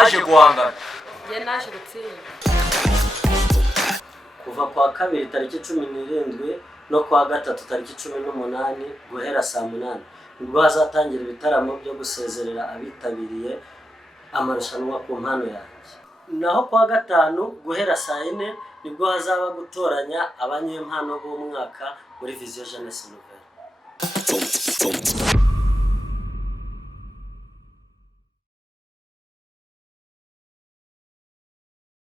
naje guhangana. Njye naje gutsinda. Kuva kwa kabiri tariki 17 no kwa gatatu tariki 18 guhera saa 8 nibwo hazatangira ibitaramo byo gusezerera abitabiriye amarushanwa ku mpano yanjye. Naho kwa gatanu guhera saa 4 nibwo hazaba gutoranya abanyempano b'umwaka muri Vision Jeunesse Nouvelle.